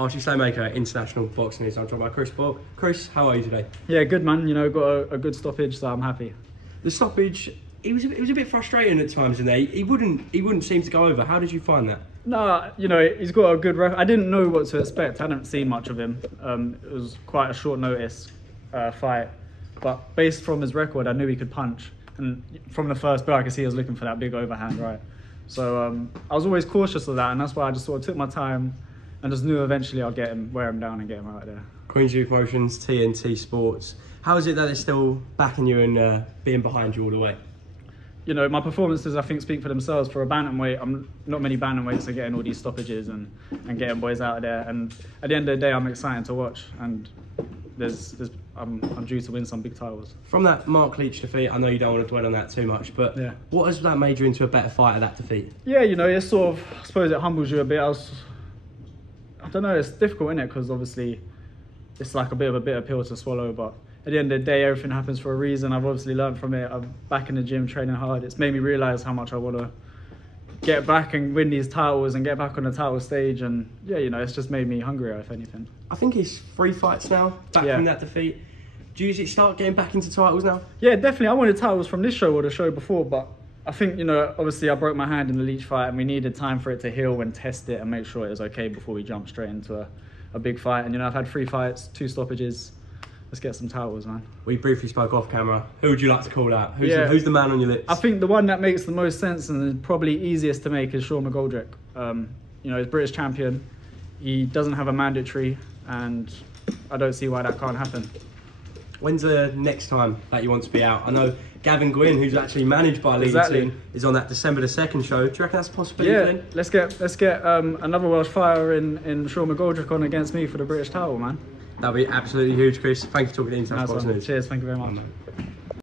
Archie Slaymaker, International Boxing News. I'm joined by Chris Bourke. Chris, how are you today? Yeah, good man. You know, got a good stoppage, so I'm happy. The stoppage, it was a bit frustrating at times in there. He wouldn't seem to go over. How did you find that? No, you know, he's got a good ref. I didn't know what to expect. I hadn't seen much of him. It was quite a short notice fight, but based from his record, I knew he could punch. And from the first bit, I could see he was looking for that big overhand, right? So I was always cautious of that, and that's why I just sort of took my time and just knew eventually I'll get him, wear him down and get him out of there. Queensberry Promotions, TNT Sports. How is it that they're still backing you and being behind you all the way? You know, my performances, I think, speak for themselves. For a bantamweight, not many bantamweights are getting all these stoppages and getting boys out of there. And at the end of the day, I'm excited to watch. And I'm due to win some big titles. From that Marc Leach defeat, I know you don't want to dwell on that too much, but yeah, what has that made you into a better fighter, that defeat? Yeah, you know, it's sort of, I suppose it humbles you a bit. I don't know, it's difficult, isn't it? Because obviously it's like a bit of a bitter pill to swallow, but at the end of the day, everything happens for a reason. I've obviously learned from it. I'm back in the gym training hard. It's made me realise how much I want to get back and win these titles and get back on the title stage. And yeah, you know, it's just made me hungrier, if anything. I think it's 3 fights now, back from that defeat. Do you start getting back into titles now? Yeah, definitely. I wanted titles from this show or the show before, but I think, you know, obviously I broke my hand in the Leach fight and we needed time for it to heal and test it and make sure it was okay before we jump straight into a big fight. And, you know, I've had 3 fights, 2 stoppages. Let's get some titles, man. We briefly spoke off camera. Who would you like to call out? Who's the man on your lips? I think the one that makes the most sense and probably easiest to make is Sean McGoldrick. You know, he's British champion. He doesn't have a mandatory, and I don't see why that can't happen. When's the next time that you want to be out? I know Gavin Gwynn, who's actually managed by Leeds, is on that December the 2nd show. Do you reckon that's a possibility? Yeah, then? let's get another Welsh fighter in Sean McGoldrick on against me for the British title, man. That'd be absolutely huge, Chris. Thank you for talking to International Boxing News. Cheers, thank you very much.